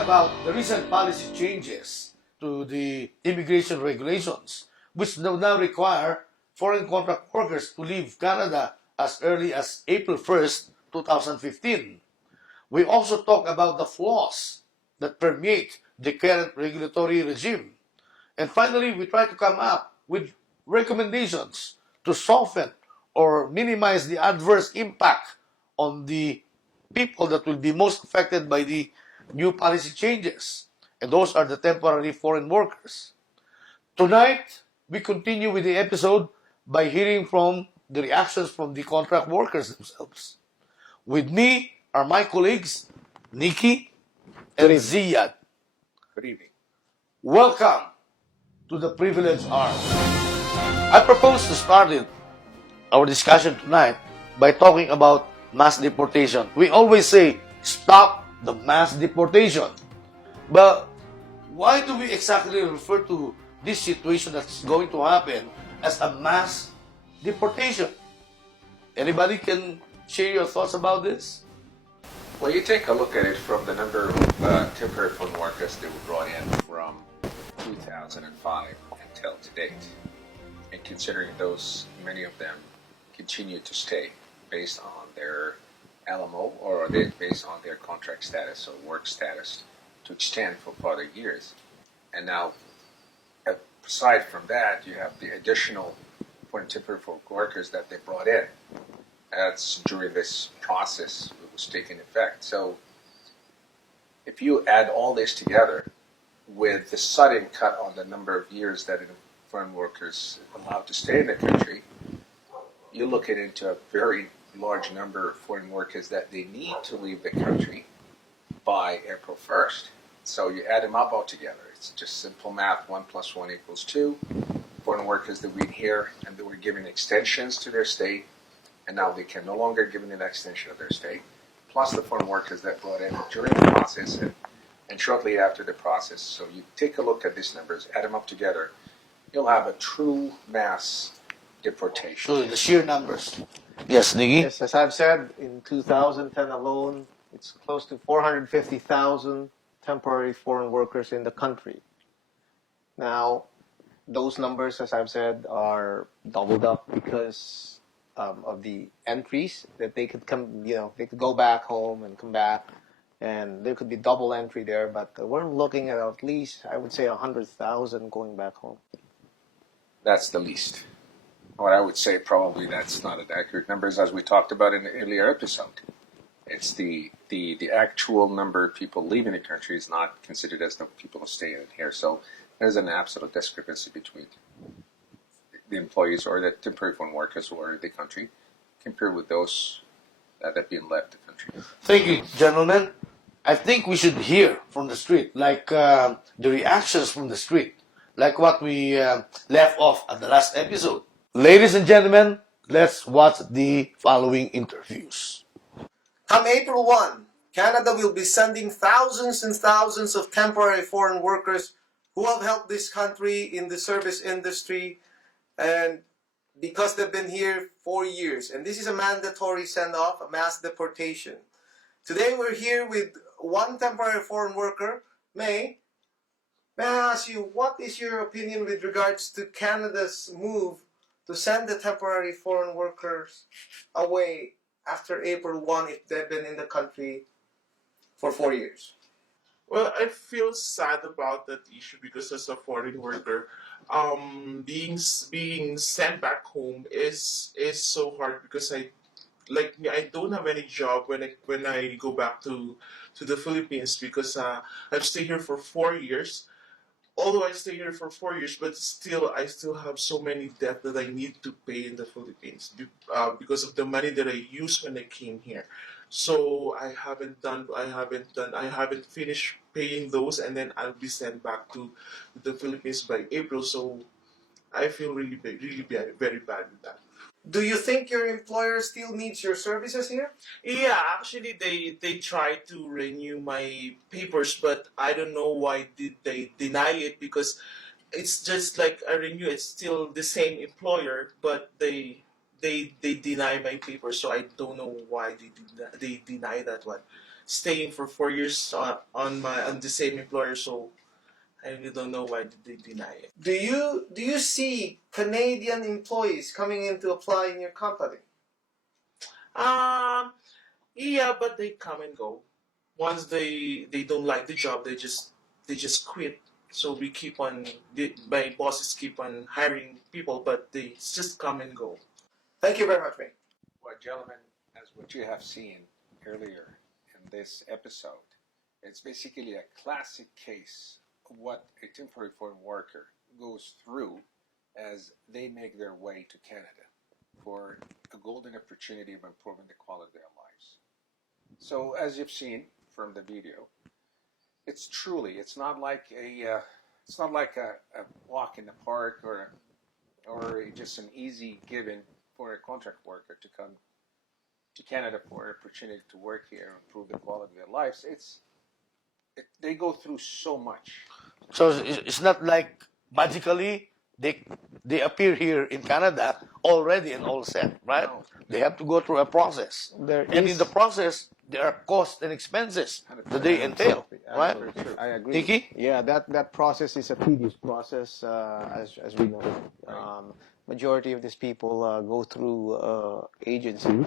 about the recent policy changes to the immigration regulations, which now require foreign contract workers to leave Canada as early as April 1st, 2015. We also talk about the flaws that permeate the current regulatory regime. And finally, we try to come up with recommendations to soften or minimize the adverse impact on the people that will be most affected by the new policy changes. And those are the temporary foreign workers. Tonight, we continue with the episode by hearing from the reactions from the contract workers themselves. With me are my colleagues, Nikki and Ziyad. Good evening. Welcome to the Privilege Hour. I propose to start our discussion tonight by talking about mass deportation. We always say, stop the mass deportation. But why do we exactly refer to this situation that's going to happen as a mass deportation? Anybody can share your thoughts about this? Well, you take a look at it from the number of temporary foreign workers that were brought in from 2005 until to date, and considering those, many of them continue to stay based on their LMO or based on their contract status or work status to extend for further years. And now, aside from that, you have the additional foreign temporary foreign workers that they brought in. That's during this process it was taking effect. So if you add all this together with the sudden cut on the number of years that foreign workers are allowed to stay in the country, you're looking into a very large number of foreign workers that they need to leave the country by April 1st. So you add them up all together. It's just simple math, 1 + 1 = 2. Foreign workers that we here and they were given extensions to their stay, and now they can no longer give an extension of their stay, plus the foreign workers that brought in during the process and shortly after the process. So you take a look at these numbers, add them up together, you'll have a true mass deportation. So the sheer numbers. Yes, Nikki? Yes, as I've said, in 2010 alone, it's close to 450,000 temporary foreign workers in the country. Now, those numbers, as I've said, are doubled up because of the entries that they could come, they could go back home and come back, and there could be double entry there. But we're looking at least, I would say, 100,000 going back home. That's the least. What I would say, probably that's not an accurate numbers, as we talked about in the earlier episode. It's the actual number of people leaving the country is not considered as the people staying in here. So there's an absolute discrepancy between the employees or the temporary foreign workers who are in the country compared with those that have been left the country. Thank you, gentlemen. I think we should hear from the street, like the reactions from the street, like what we left off at the last episode. Ladies and gentlemen, let's watch the following interviews. Come April 1, Canada will be sending thousands and thousands of temporary foreign workers who have helped this country in the service industry, and because they've been here 4 years. And this is a mandatory send-off, a mass deportation. Today we're here with one temporary foreign worker. May I ask you, what is your opinion with regards to Canada's move to send the temporary foreign workers away after April 1 if they've been in the country for 4 years? Well, I feel sad about that issue because as a foreign worker, being sent back home is so hard because I don't have any job when I go back to the Philippines because I've stayed here for 4 years. Although I stay here for 4 years, but still I still have so many debt that I need to pay in the Philippines because of the money that I used when I came here. So I haven't finished paying those, and then I'll be sent back to the Philippines by April. So I feel really very bad with that. Do you think your employer still needs your services here? Yeah, actually, they tried to renew my papers, but I don't know why did they deny it because it's just like I renew. It's still the same employer, but they deny my papers, so I don't know why they deny that one. staying for 4 years on the same employer. So I really don't know why did they deny it. Do you see Canadian employees coming in to apply in your company? Um, yeah, but they come and go. Once they don't like the job, they just quit. So we keep on my bosses keep on hiring people, but they just come and go. Thank you very much, mate. Well, gentlemen, as what you have seen earlier in this episode, it's basically a classic case of what a temporary foreign worker goes through as they make their way to Canada for a golden opportunity of improving the quality of their lives. So, as you've seen from the video, it's not like a walk in the park or just an easy given for a contract worker to come to Canada for an opportunity to work here and improve the quality of their lives. They go through so much. So it's not like magically they appear here in Canada already and all set, right? No. They have to go through a process. And in the process, there are costs and expenses that they entail, right? I agree. Nikki? Yeah, that process is a tedious process, as we know. Majority of these people go through agencies.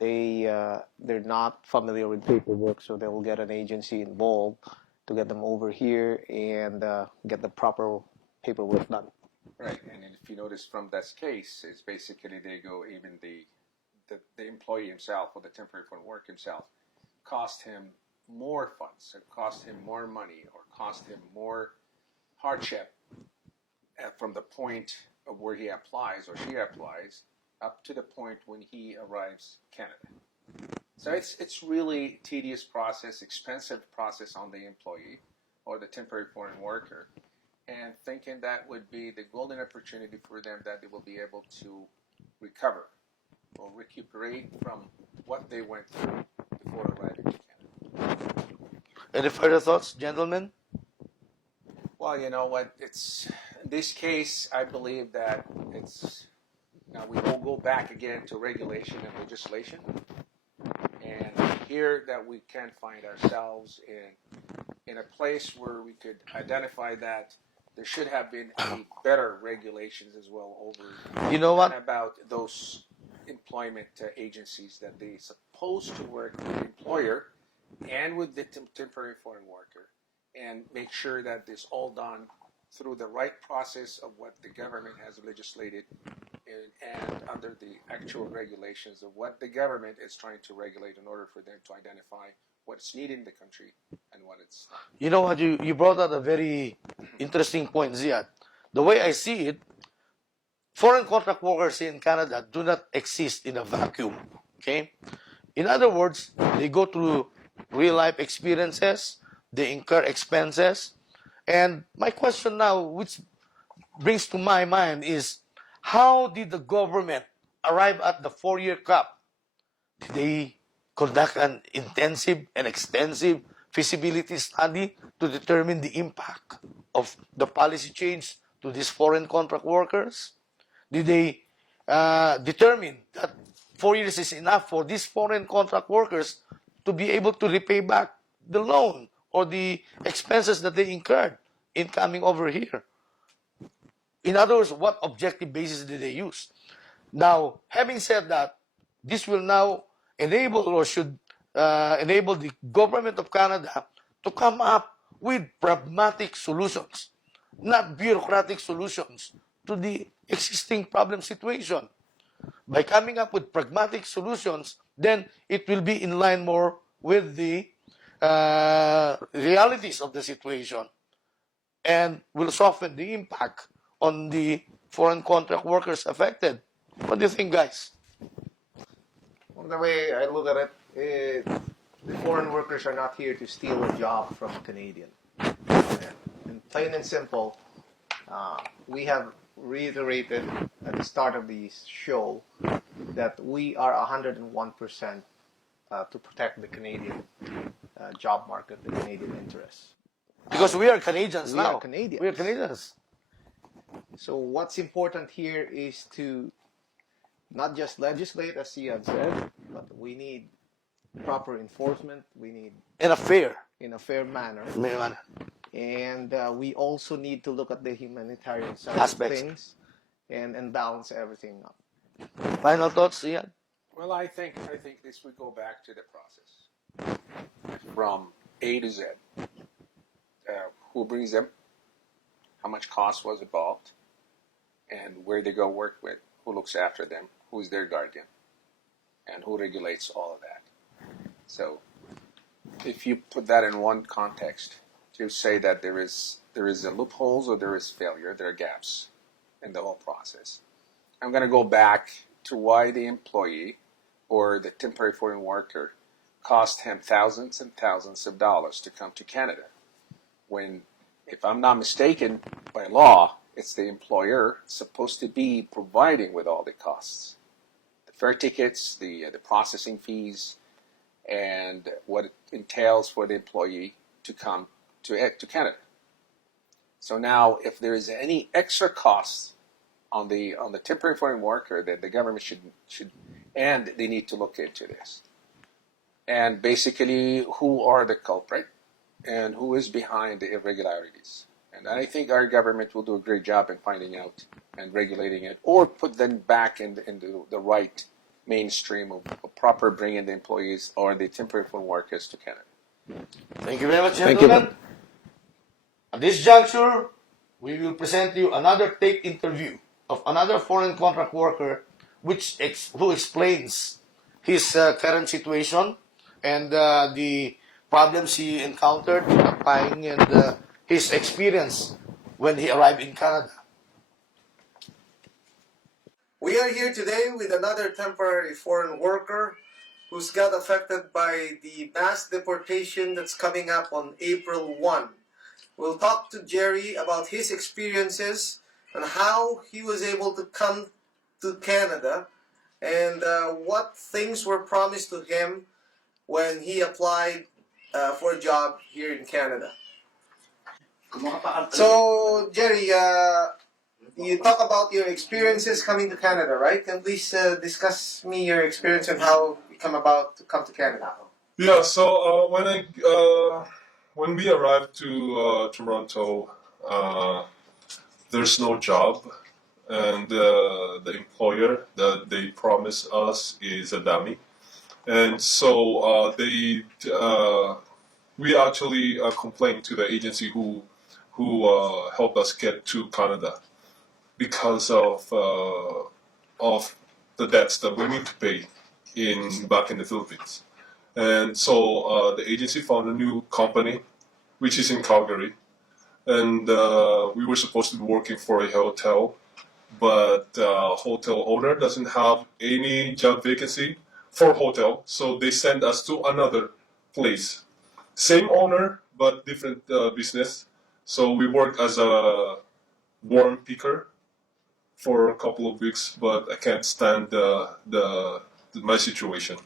They're not familiar with paperwork, so they will get an agency involved to get them over here and get the proper paperwork done. Right, and if you notice from that case, it's basically they go even the employee himself or the temporary foreign worker himself cost him more funds, or cost him more money, or cost him more hardship from the point of where he applies or she applies up to the point when he arrives Canada. So it's really tedious process, expensive process on the employee or the temporary foreign worker, and thinking that would be the golden opportunity for them that they will be able to recover or recuperate from what they went through before arriving to Canada. Any further thoughts, gentlemen? Well, you know what? In this case, I believe that now we will go back again to regulation and legislation, and here that we can find ourselves in a place where we could identify that there should have been a better regulations as well over. You know what? About those employment agencies that they supposed to work with the employer and with the temporary foreign worker, and make sure that this all done through the right process of what the government has legislated and under the actual regulations of what the government is trying to regulate in order for them to identify what's needed in the country and what it's not. You know what? You brought out a very interesting point, Ziad. The way I see it, foreign contract workers in Canada do not exist in a vacuum. Okay? In other words, they go through real life experiences, they incur expenses, and my question now, which brings to my mind, is how did the government arrive at the 4-year cap? Did they conduct an intensive and extensive feasibility study to determine the impact of the policy change to these foreign contract workers? Did they determine that 4 years is enough for these foreign contract workers to be able to repay back the loan or the expenses that they incurred in coming over here? In other words, what objective basis did they use? Now, having said that, this will now enable or should enable the government of Canada to come up with pragmatic solutions, not bureaucratic solutions to the existing problem situation. By coming up with pragmatic solutions, then it will be in line more with the realities of the situation and will soften the impact on the foreign contract workers affected. What do you think, guys? Well, the way I look at it, the foreign workers are not here to steal a job from a Canadian. And plain and simple, we have reiterated at the start of the show that we are 101% to protect the Canadian job market, the Canadian interests. Because we are Canadians We now. are Canadians. We are Canadians. So what's important here is to not just legislate, as Siad said, but we need proper enforcement. We need in a fair in a fair manner. manner. And we also need to look at the humanitarian side Aspects. of things and balance everything up. Final thoughts, Ian? Well, I think this would go back to the process from A to Z. Who brings them? How much cost was involved? And where they go work with? Who looks after them? Who's their guardian? And who regulates all of that? So, if you put that in one context, to say that there is a loopholes or there is failure, there are gaps in the whole process. I'm going to go back to why the employee or the temporary foreign worker cost him thousands and thousands of dollars to come to Canada. When, if I'm not mistaken, by law, it's the employer supposed to be providing with all the costs. The fare tickets, the processing fees, and what it entails for the employee to come to Canada. So now, if there is any extra costs on the temporary foreign worker, then the government should and they need to look into this. And basically, who are the culprit and who is behind the irregularities? And I think our government will do a great job in finding out and regulating it, or put them back into the right mainstream of proper bringing the employees or the temporary foreign workers to Canada. Thank you very much, Thank you. gentlemen. At this juncture, we will present you another tape interview of another foreign contract worker who explains his current situation and the problems he encountered applying and his experience when he arrived in Canada. We are here today with another temporary foreign worker who's got affected by the mass deportation that's coming up on April 1. We'll talk to Jerry about his experiences and how he was able to come to Canada and what things were promised to him when he applied for a job here in Canada. So, Jerry, you talk about your experiences coming to Canada, right? Can you please discuss me your experience and how you come about to come to Canada? Yeah, so when we arrived to Toronto, there's no job, and the employer that they promised us is a dummy, and so we actually complained to the agency who helped us get to Canada because of the debts that we need to pay back in the Philippines. And so the agency found a new company, which is in Calgary. And we were supposed to be working for a hotel, but the hotel owner doesn't have any job vacancy for hotel. So they sent us to another place. Same owner, but different business. So we worked as a worm picker for a couple of weeks, but I can't stand my situation.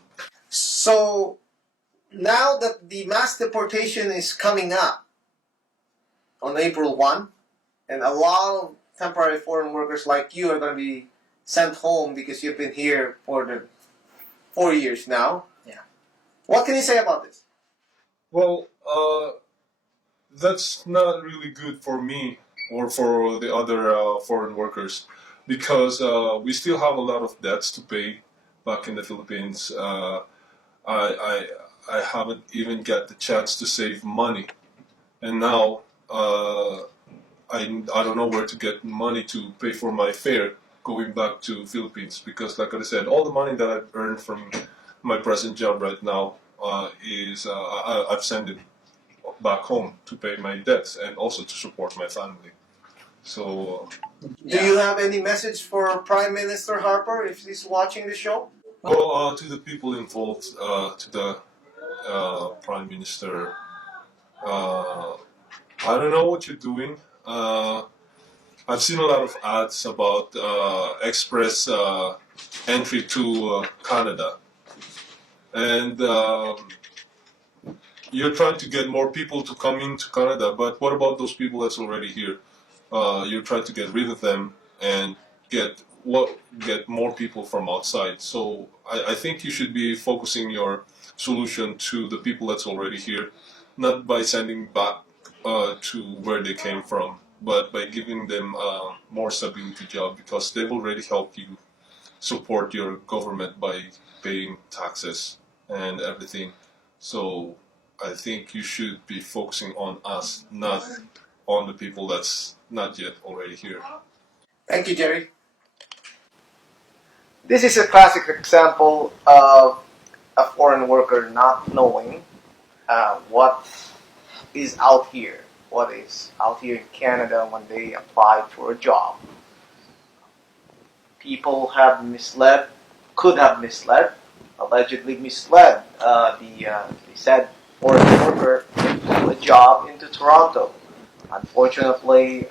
So, now that the mass deportation is coming up on April 1, and a lot of temporary foreign workers like you are going to be sent home because you've been here for the 4 years now. Yeah. What can you say about this? Well, that's not really good for me or for the other foreign workers because we still have a lot of debts to pay back in the Philippines. I haven't even got the chance to save money, and now I don't know where to get money to pay for my fare going back to Philippines because, like I said, all the money that I've earned from my present job right now I've sent it back home to pay my debts and also to support my family. So, Do you have any message for Prime Minister Harper if he's watching the show? well, to the people involved, to the Prime Minister, I don't know what you're doing. I've seen a lot of ads about express entry to Canada, and you're trying to get more people to come into Canada. But what about those people that's already here? You're trying to get rid of them and get get more people from outside. So I think you should be focusing your solution to the people that's already here, not by sending back to where they came from, but by giving them more stability job, because they've already helped you support your government by paying taxes and everything. So I think you should be focusing on us, not on the people that's not yet already here. Thank you, Jerry. This is a classic example of a foreign worker not knowing what is out here, what is out here in Canada when they apply for a job. People have misled, could have misled, allegedly misled the said foreign worker into a job into Toronto. Unfortunately,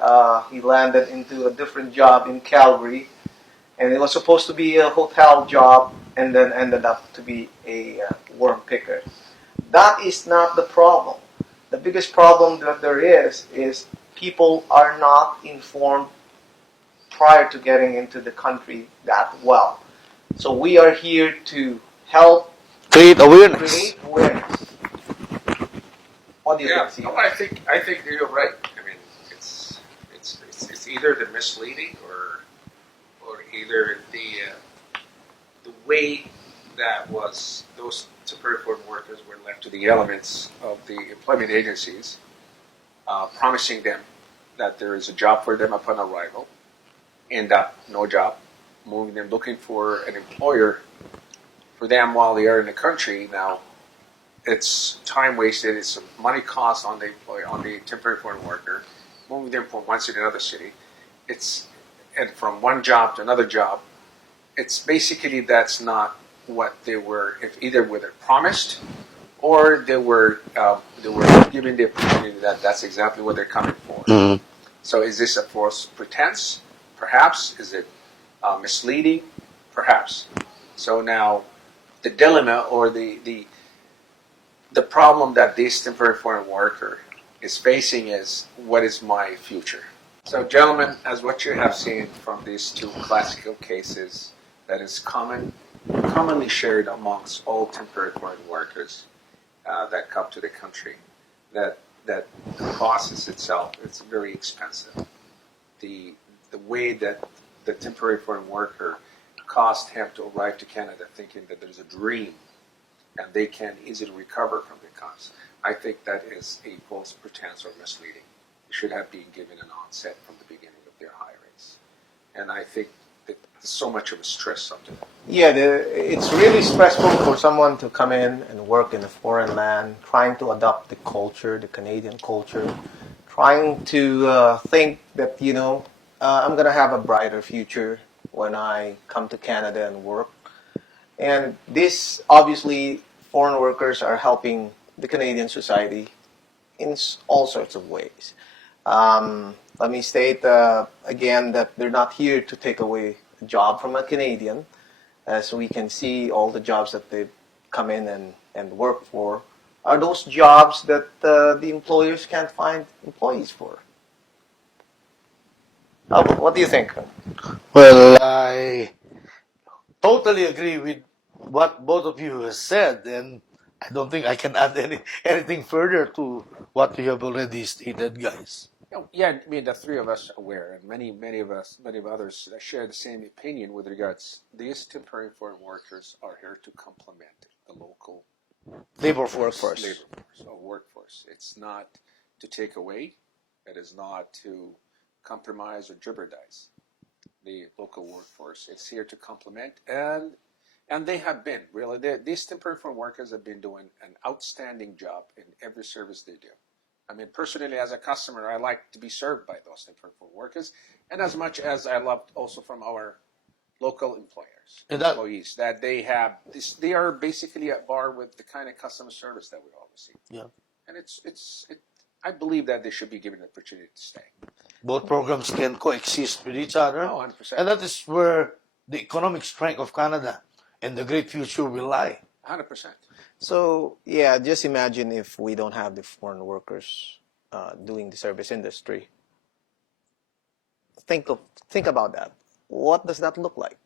he landed into a different job in Calgary, and it was supposed to be a hotel job, and then ended up to be a worm picker. That is not the problem. The biggest problem that there is people are not informed prior to getting into the country that well. So we are here to help Create awareness. create awareness. What do you Yeah, think, no, Steve? I think you're right. I mean, it's either the misleading or either the way that was those temporary foreign workers were left to the elements of the employment agencies, promising them that there is a job for them upon arrival, end up no job, moving them looking for an employer for them while they are in the country. Now, it's time wasted. It's money cost on the employee, on the temporary foreign worker, moving them from one city to another city. And from one job to another job. It's basically that's not what they were. If either were they promised, or they were given the opportunity that that's exactly what they're coming for. Mhm. So is this a false pretense? Perhaps. Is it misleading? Perhaps. So now, the dilemma or the problem that this temporary foreign worker is facing is, what is my future? So, gentlemen, as what you have seen from these two classical cases, that is commonly shared amongst all temporary foreign workers that come to the country, that the process itself is very expensive. The way that the temporary foreign worker caused him to arrive to Canada thinking that there's a dream and they can easily recover from the cost. I think that is a false pretense or misleading. It should have been given an onset from the beginning of their hirings. And I think that there's so much of a stress up to that. Yeah, it's really stressful for someone to come in and work in a foreign land, trying to adopt the culture, the Canadian culture, trying to think that, I'm going to have a brighter future when I come to Canada and work. And this, obviously, foreign workers are helping the Canadian society in all sorts of ways. Let me state again that they're not here to take away a job from a Canadian. As we can see, all the jobs that they've come in and work for are those jobs that the employers can't find employees for. What do you think? Well, I totally agree with what both of you have said, and I don't think I can add anything further to what you have already stated, guys. Yeah, I mean, the three of us are aware, and many of others share the same opinion with regards. These temporary foreign workers are here to complement the local Labor workforce. force. Workforce. It's not to take away. It is not to compromise or jeopardize the local workforce. It's here to complement, and they have been really. These temporary foreign workers have been doing an outstanding job in every service they do. I mean, personally, as a customer, I like to be served by those temporary foreign workers, and as much as I loved also from our local employees, that they have this, they are basically at par with the kind of customer service that we all receive. Yeah. And I believe that they should be given the opportunity to stay. Both programs can coexist with each other. Oh, 100%. And that is where the economic strength of Canada and the great future will lie. 100%. So, yeah, just imagine if we don't have the foreign workers doing the service industry. Think about that. what does that look like?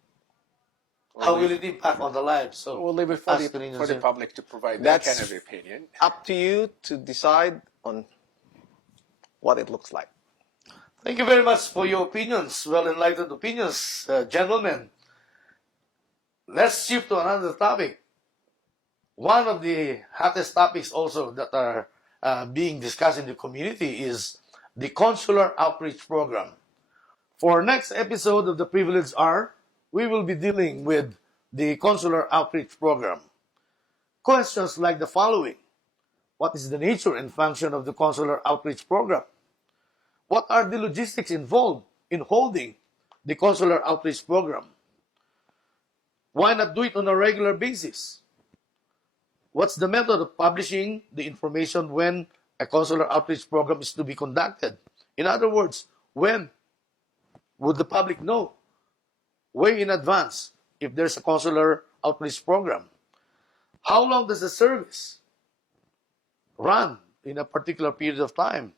How will it impact on the lives? So We'll leave it for the public to provide that That's kind of opinion. up to you to decide on what it looks like. Thank you very much for your opinions, well-enlightened opinions, gentlemen. Let's shift to another topic. One of the hottest topics also that are being discussed in the community is the Consular Outreach Program. For our next episode of the Privileged Hour, we will be dealing with the Consular Outreach Program. Questions like the following. What is the nature and function of the Consular Outreach Program? What are the logistics involved in holding the Consular Outreach Program? Why not do it on a regular basis? What's the method of publishing the information when a Consular Outreach Program is to be conducted? In other words, when would the public know? Way in advance if there's a Consular Outreach Program. How long does the service run in a particular period of time?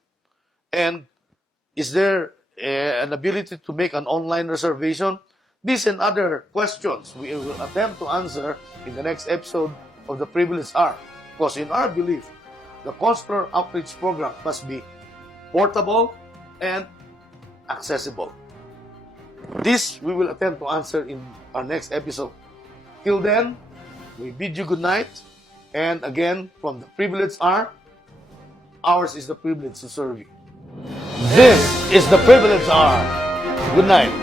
And is there an ability to make an online reservation? These and other questions we will attempt to answer in the next episode of the Privileged Hour. Because in our belief, the Consular Outreach Program must be portable and accessible. This we will attempt to answer in our next episode. Till then, we bid you good night. And again, from the Privileged Hour, ours is the privilege to serve you. This is the Privileged Hour. Good night.